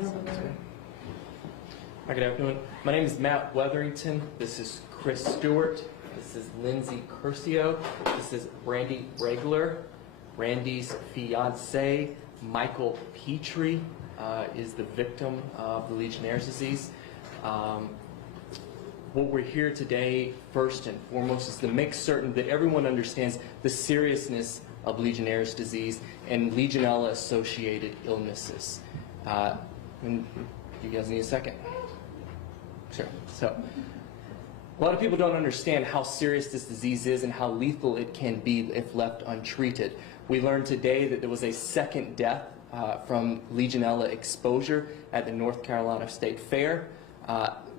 Hi, good afternoon. My name is Matt Weatherington. This is Chris Stewart. This is Lindsay Curcio. This is Brandy Regler. Randy's fiance, Michael Petrey, is the victim of the legionnaires-disease. What we're here today, first and foremost, is to make certain that everyone understands the seriousness of legionnaires-disease and Legionella-associated illnesses. And you guys need a second? Sure. So, a lot of people don't understand how serious this disease is and how lethal it can be if left untreated. We learned today that there was a second death from Legionella exposure at the North Carolina State Fair.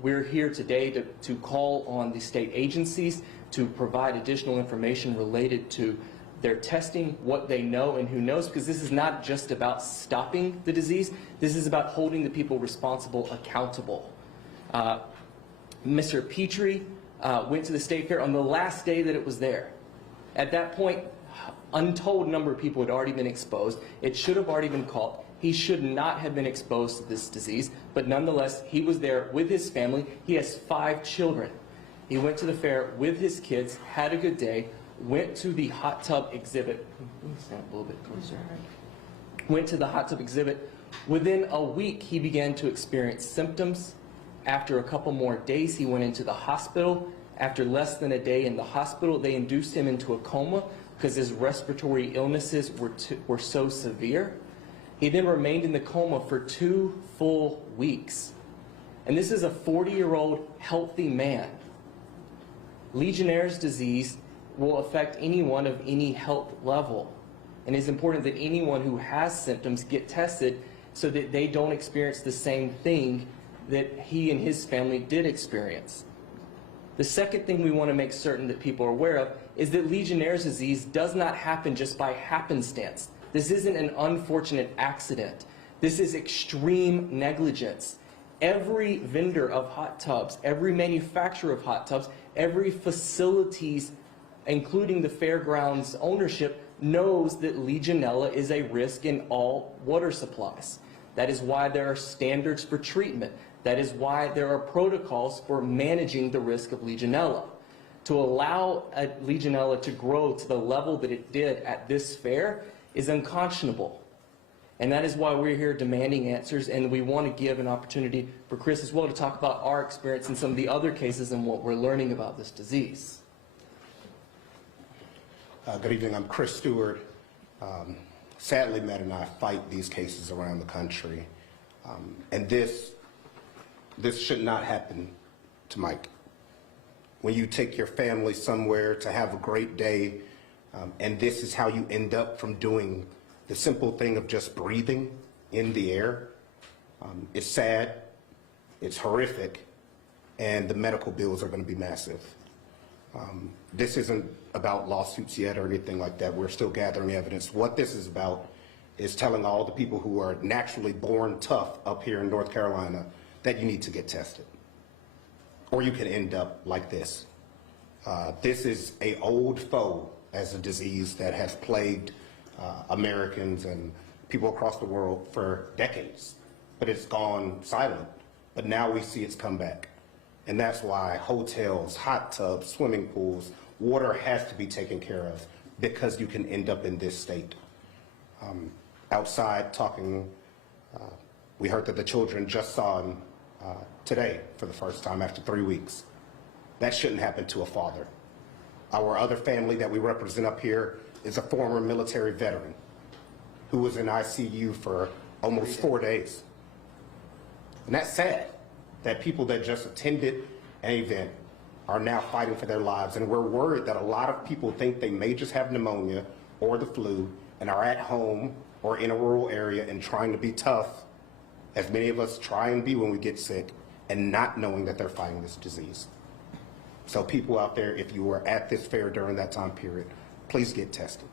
We're here today to call on the state agencies to provide additional information related to their testing, what they know and who knows, because this is not just about stopping the disease. This is about holding the people responsible accountable. Mr. Petrey went to the state fair on the last day that it was there. At that point, untold number of people had already been exposed. It should have already been caught. He should not have been exposed to this disease, but nonetheless, he was there with his family. He has 5 children. He went to the fair with his kids, had a good day, went to the hot tub exhibit. Stand a little bit closer. Went to the hot tub exhibit. Within a week, he began to experience symptoms. After a couple more days, he went into the hospital. After less than a day in the hospital, they induced him into a coma because his respiratory illnesses were so severe. He then remained in the coma for 2 full weeks. And this is a 40-year-old healthy man. Legionnaires' disease will affect anyone of any health level. And it's important that anyone who has symptoms get tested so that they don't experience the same thing that he and his family did experience. The second thing we want to make certain that people are aware of is that Legionnaires' disease does not happen just by happenstance. This isn't an unfortunate accident. This is extreme negligence. Every vendor of hot tubs, every manufacturer of hot tubs, every facilities, including the fairgrounds ownership, knows that Legionella is a risk in all water supplies. That is why there are standards for treatment. That is why there are protocols for managing the risk of Legionella. To allow Legionella to grow to the level that it did at this fair is unconscionable. And that is why we're here demanding answers, and we want to give an opportunity for Chris as well to talk about our experience in some of the other cases and what we're learning about this disease. Good evening, I'm Chris Stewart. Sadly, Matt and I fight these cases around the country. And this should not happen to Mike. When you take your family somewhere to have a great day, and this is how you end up from doing the simple thing of just breathing in the air, it's sad, it's horrific, and the medical bills are going to be massive. This isn't about lawsuits yet or anything like that. We're still gathering evidence. What this is about is telling all the people who are naturally born tough up here in North Carolina that you need to get tested, or you can end up like this. This is an old foe as a disease that has plagued Americans and people across the world for decades, but it's gone silent. But now we see its come back. And that's why hotels, hot tubs, swimming pools, water has to be taken care of, because you can end up in this state. Outside talking, we heard that the children just saw him today for the first time after 3 weeks. That shouldn't happen to a father. Our other family that we represent up here is a former military veteran who was in ICU for almost 4 days. And that's sad, that people that just attended an event are now fighting for their lives. And we're worried that a lot of people think they may just have pneumonia or the flu and are at home or in a rural area and trying to be tough, as many of us try and be when we get sick, and not knowing that they're fighting this disease. So people out there, if you were at this fair during that time period, please get tested.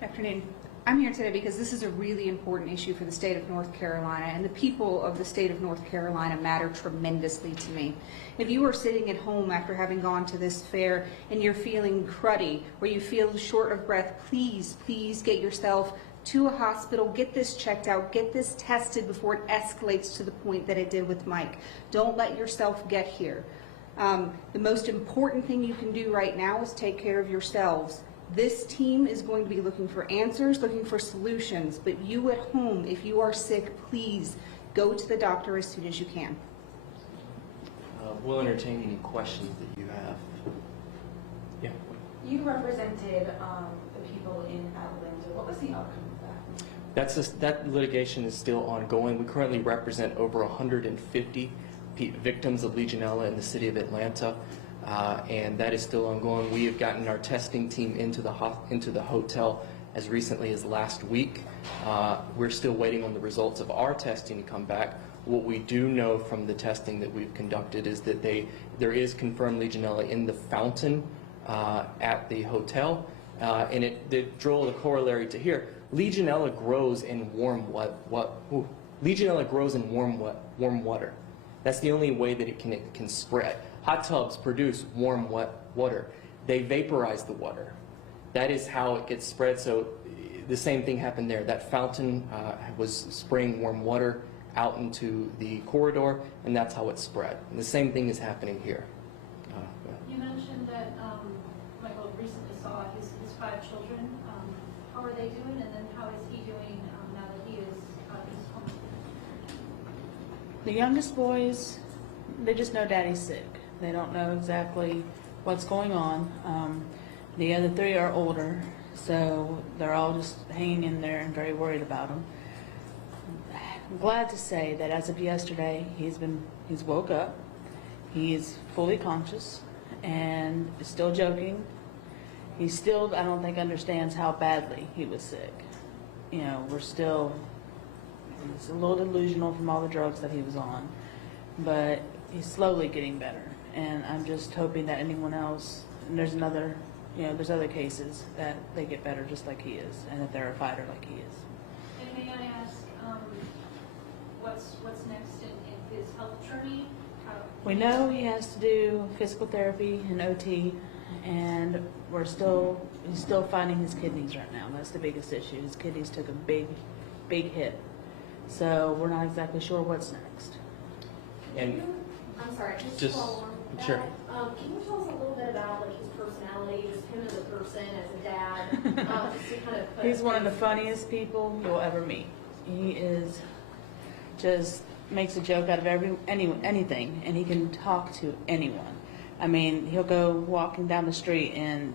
Good afternoon. I'm here today because this is a really important issue for the state of North Carolina, and the people of the state of North Carolina matter tremendously to me. If you are sitting at home after having gone to this fair and you're feeling cruddy or you feel short of breath, please get yourself to a hospital, get this checked out, get this tested before it escalates to the point that it did with Mike. Don't let yourself get here. The most important thing you can do right now is take care of yourselves. This team is going to be looking for answers, looking for solutions, but you at home, if you are sick, please go to the doctor as soon as you can. We'll entertain any questions that you have. Yeah. You represented the people in Atlanta. What was the outcome of that? That litigation is still ongoing. We currently represent over 150 victims of Legionella in the city of Atlanta, and that is still ongoing. We have gotten our testing team into the hotel as recently as last week. We're still waiting on the results of our testing to come back. What we do know from the testing that we've conducted is that there is confirmed Legionella in the fountain at the hotel, and the corollary to here, Legionella grows in warm water. That's the only way that it can spread. Hot tubs produce warm, wet water. They vaporize the water. That is how it gets spread. So the same thing happened there. That fountain was spraying warm water out into the corridor, and that's how it spread. And the same thing is happening here. You mentioned that Michael recently saw his 5 children. How are they doing, and then how is he doing now that he is home? The youngest boys, they just know daddy's sick. They don't know exactly what's going on. The other 3 are older, so they're all just hanging in there and very worried about him. I'm glad to say that as of yesterday, he's woke up. He's fully conscious and is still joking. He still, I don't think, understands how badly he was sick. You know, he's a little delusional from all the drugs that he was on, but he's slowly getting better. And I'm just hoping that anyone else, and there's other cases that they get better just like he is, and that they're a fighter like he is. And may I ask, what's next in his health journey? We know he has to do physical therapy and OT, and he's still finding his kidneys right now. That's the biggest issue. His kidneys took a big hit. So we're not exactly sure what's next. And I'm sorry, just Just- to follow on that, sure. Can you tell us a little bit about like his personality, just him as a person, as a dad, just to kind of put He's one of the funniest people you'll ever meet. He is just makes a joke out of anything, and he can talk to anyone. I mean, he'll go walking down the street and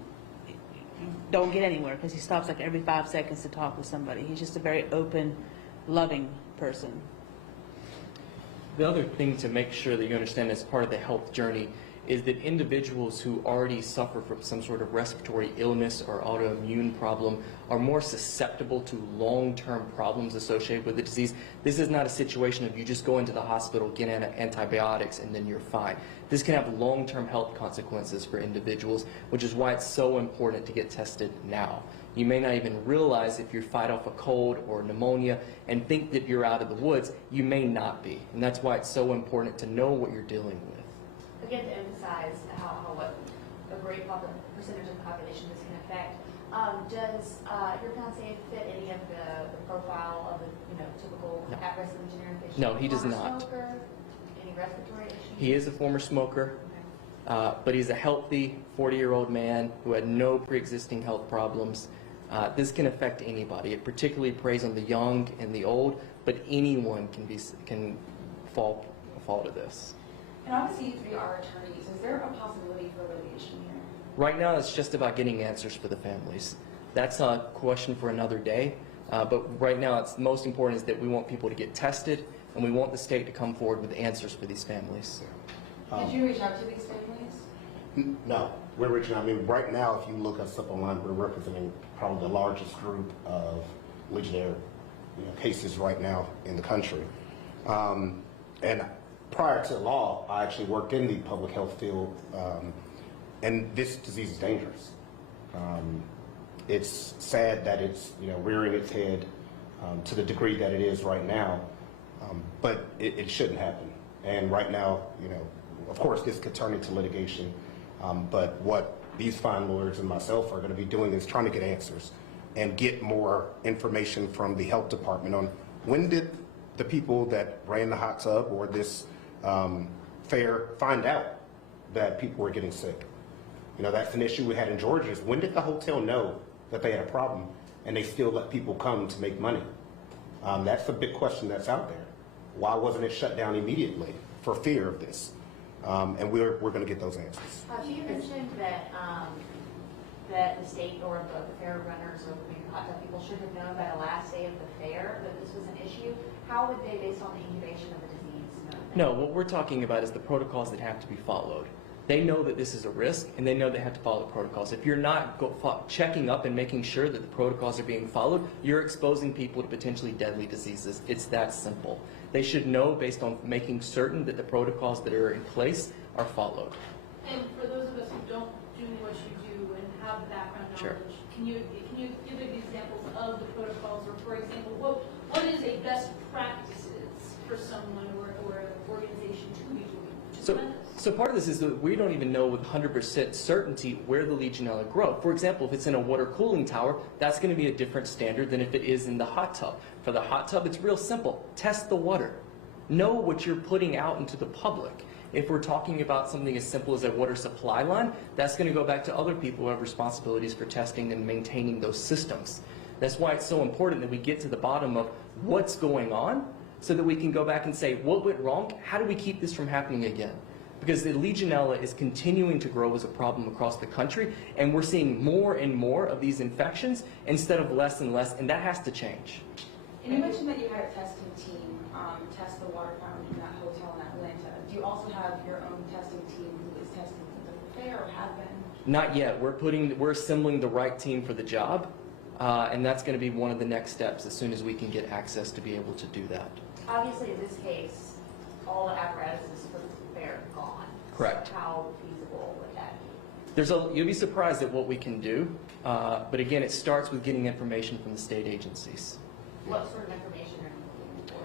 don't get anywhere because he stops like every 5 seconds to talk with somebody. He's just a very open, loving person. The other thing to make sure that you understand as part of the health journey is that individuals who already suffer from some sort of respiratory illness or autoimmune problem are more susceptible to long-term problems associated with the disease. This is not a situation of you just go into the hospital, get antibiotics, and then you're fine. This can have long-term health consequences for individuals, which is why it's so important to get tested now. You may not even realize if you fight off a cold or pneumonia and think that you're out of the woods. You may not be, and that's why it's so important to know what you're dealing with. again, to emphasize what a great percentage of the population this can affect. Does your fiance fit any of the profile of a typical No. at-risk Legionnaire patient? No, he does Former not. Smoker, any respiratory issues? He is a former smoker, but he's a healthy 40-year-old man who had no pre-existing health problems. This can affect anybody. It particularly preys on the young and the old, but anyone can fall to this. And obviously you 3 are attorneys. Is there a possibility for litigation here? Right now, it's just about getting answers for the families. That's a question for another day. But right now, it's most important is that we want people to get tested, and we want the state to come forward with answers for these families. Did you reach out to these families? No, we're reaching out. I mean, right now, if you look us up online, we're representing probably the largest group of Legionnaire cases right now in the country. And prior to law, I actually worked in the public health field, and this disease is dangerous. It's sad that it's rearing its head to the degree that it is right now, but it shouldn't happen. And right now, of course, this could turn into litigation. But what these fine lawyers and myself are going to be doing is trying to get answers. and get more information from the health department on when did the people that ran the hot tub or this fair find out that people were getting sick. You know, that's an issue we had in Georgia, is when did the hotel know that they had a problem and they still let people come to make money? That's a big question that's out there. Why wasn't it shut down immediately for fear of this? And we're going to get those answers. You mentioned that that the state or the fair runners or maybe hot tub people should have known by the last day of the fair that this was an issue. How would they, based on the incubation of the disease, know that? No, what we're talking about is the protocols that have to be followed. They know that this is a risk, and they know they have to follow the protocols. If you're not checking up and making sure that the protocols are being followed, you're exposing people to potentially deadly diseases. It's that simple. They should know based on making certain that the protocols that are in place are followed. And for those of us who don't do what you do and have background knowledge, Sure. can you give examples of the protocols, or for example, what is a best practices for someone or an organization to be doing? So part of this is that we don't even know with 100% certainty where the Legionella grow. For example, if it's in a water cooling tower, that's going to be a different standard than if it is in the hot tub. For the hot tub, it's real simple. Test the water. Know what you're putting out into the public. If we're talking about something as simple as a water supply line, that's going to go back to other people who have responsibilities for testing and maintaining those systems. That's why it's so important that we get to the bottom of what's going on so that we can go back and say, what went wrong? How do we keep this from happening again? Because the Legionella is continuing to grow as a problem across the country, and we're seeing more and more of these infections instead of less and less, and that has to change. And you mentioned that you had a testing team test the water fountain in that hotel in Atlanta. Do you also have your own testing team who is testing the fair or have been? Not yet. We're assembling the right team for the job, and that's going to be one of the next steps as soon as we can get access to be able to do that. Obviously, in this case, all the apparatuses for the fair gone. Correct. So how feasible would that be? You'll be surprised at what we can do, but again, it starts with getting information from the state agencies. What sort of information are you looking for?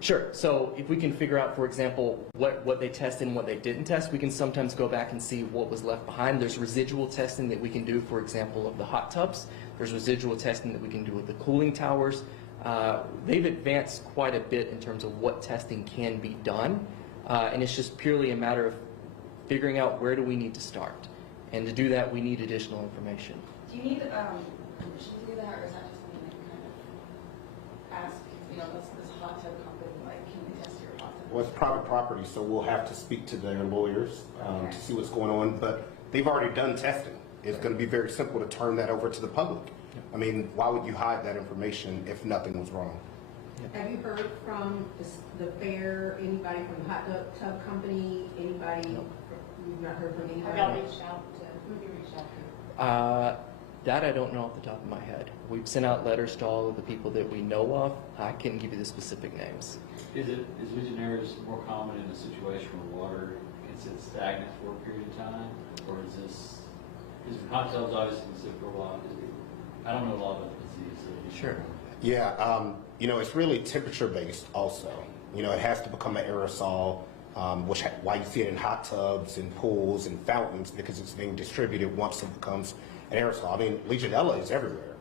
Sure. So if we can figure out, for example, what they tested and what they didn't test, we can sometimes go back and see what was left behind. There's residual testing that we can do, for example, of the hot tubs. There's residual testing that we can do with the cooling towers. They've advanced quite a bit in terms of what testing can be done, and it's just purely a matter of figuring out where do we need to start. And to do that, we need additional information. Do you need permission to do that, or is that just something that you kind of ask, you know, this hot tub company, like, can we test your hot tub? Well, it's private property, so we'll have to speak to their lawyers to see what's going on, but they've already done testing. It's going to be very simple to turn that over to the public. I mean, why would you hide that information if nothing was wrong? Have you heard from the fair, anybody from the hot tub company, anybody? No. You've not heard from anybody? Have y'all reached out to, who have you reached out to? That I don't know off the top of my head. We've sent out letters to all of the people that we know of. I can't give you the specific names. Is Legionnaires more common in a situation where water can sit stagnant for a period of time? Or is this, because hot tubs obviously can sit for a while. I don't know a lot about the disease. So Sure. Yeah, you know, it's really temperature based also. You know, it has to become an aerosol, why you see it in hot tubs and pools and fountains, because it's being distributed once it becomes an aerosol. I mean, Legionella is everywhere,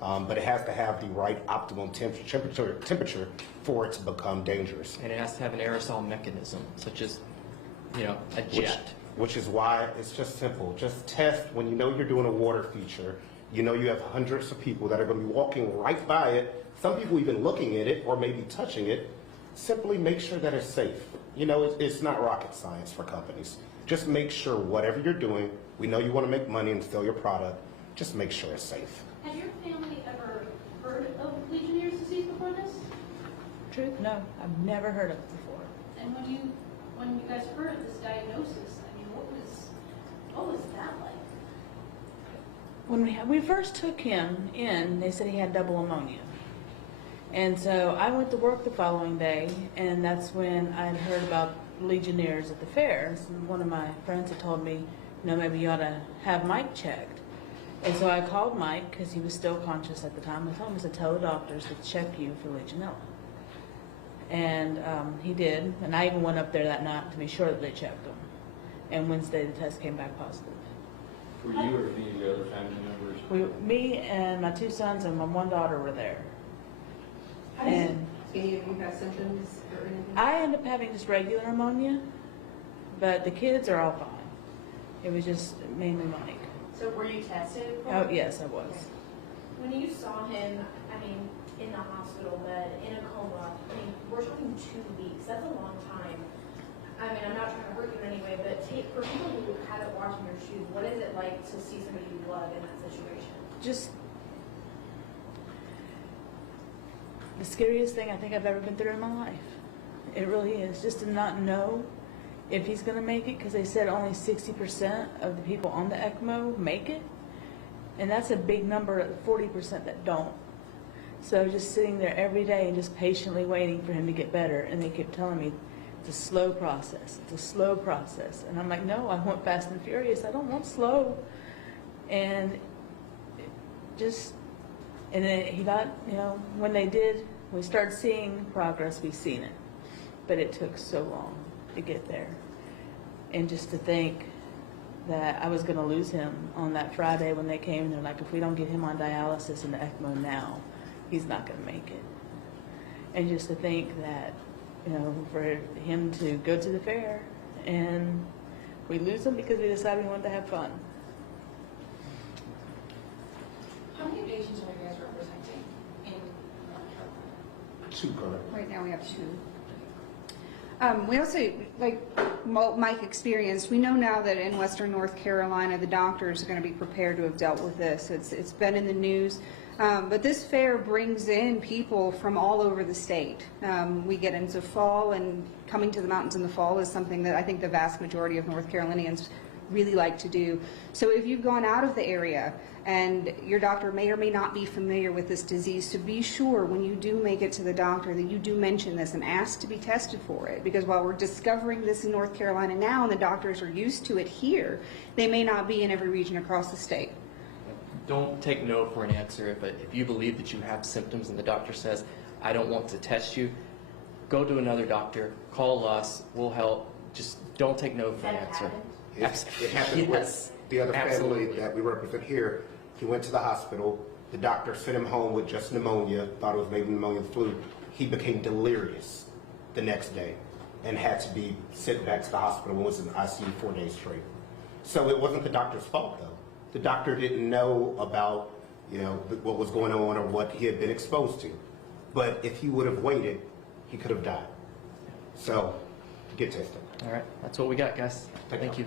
but it has to have the right optimum temperature for it to become dangerous. And it has to have an aerosol mechanism, such as, you know, a jet. Which is why it's just simple. Just test when you know you're doing a water feature. You know you have hundreds of people that are going to be walking right by it. Some people even looking at it or maybe touching it. Simply make sure that it's safe. You know, it's not rocket science for companies. Just make sure whatever you're doing, we know you want to make money and sell your product, just make sure it's safe. Has your family ever heard of legionnaires-disease before this? Truth? No, I've never heard of it before. And when you guys heard of this diagnosis, I mean, what was that like? When we first took him in, they said he had double pneumonia. And so I went to work the following day, and that's when I had heard about Legionnaires at the fairs. And one of my friends had told me, you know, maybe you ought to have Mike checked. And so I called Mike, because he was still conscious at the time. I told him to tell the doctors to check you for Legionella. And he did, and I even went up there that night to be sure that they checked him. And Wednesday the test came back positive. For you or any of your other family members? Me and my 2 sons and my 1 daughter were there. How does And any of you have symptoms or anything? I ended up having just regular pneumonia, but the kids are all fine. It was just mainly Mike. So were you tested? for Oh, it? yes, I was. When you saw him, I mean, in the hospital bed, in a coma, I mean, we're talking 2 weeks. That's a long time. I mean, I'm not trying to hurt you in any way, but for people who haven't walked in your shoes, what is it like to see somebody blood in that situation? Just the scariest thing I think I've ever been through in my life. It really is. Just to not know if he's going to make it, because they said only 60% of the people on the ECMO make it. And that's a big number, 40% that don't. So just sitting there every day and just patiently waiting for him to get better. And they kept telling me, it's a slow process. It's a slow process. And I'm like, no, I want fast and furious. I don't want slow. And and then he got, when we started seeing progress, we seen it. But it took so long to get there. And just to think that I was going to lose him on that Friday when they came, and they're like, if we don't get him on dialysis and the ECMO now, he's not going to make it. And just to think that, for him to go to the fair and we lose him because we decided we wanted to have fun. How many patients are you guys representing in North Carolina? 2 current. Right now we have 2. We also, like Mike experienced, we know now that in Western North Carolina, the doctors are going to be prepared to have dealt with this. It's been in the news. But this fair brings in people from all over the state. We get into fall, and coming to the mountains in the fall is something that I think the vast majority of North Carolinians really like to do. So if you've gone out of the area and your doctor may or may not be familiar with this disease, to be sure when you do make it to the doctor that you do mention this and ask to be tested for it. Because while we're discovering this in North Carolina now and the doctors are used to it here, they may not be in every region across the state. Don't take no for an answer. If you believe that you have symptoms and the doctor says, I don't want to test you, go to another doctor, call us, we'll help. Just don't take no for an answer. It happened with the other family that we represent here. He went to the hospital. The doctor sent him home with just pneumonia, thought it was maybe pneumonia flu. He became delirious the next day and had to be sent back to the hospital and was in the ICU 4 days straight. So it wasn't the doctor's fault, though. The doctor didn't know about, what was going on or what he had been exposed to. But if he would have waited, he could have died. So, get tested. All right, that's what we got, guys. Thank you.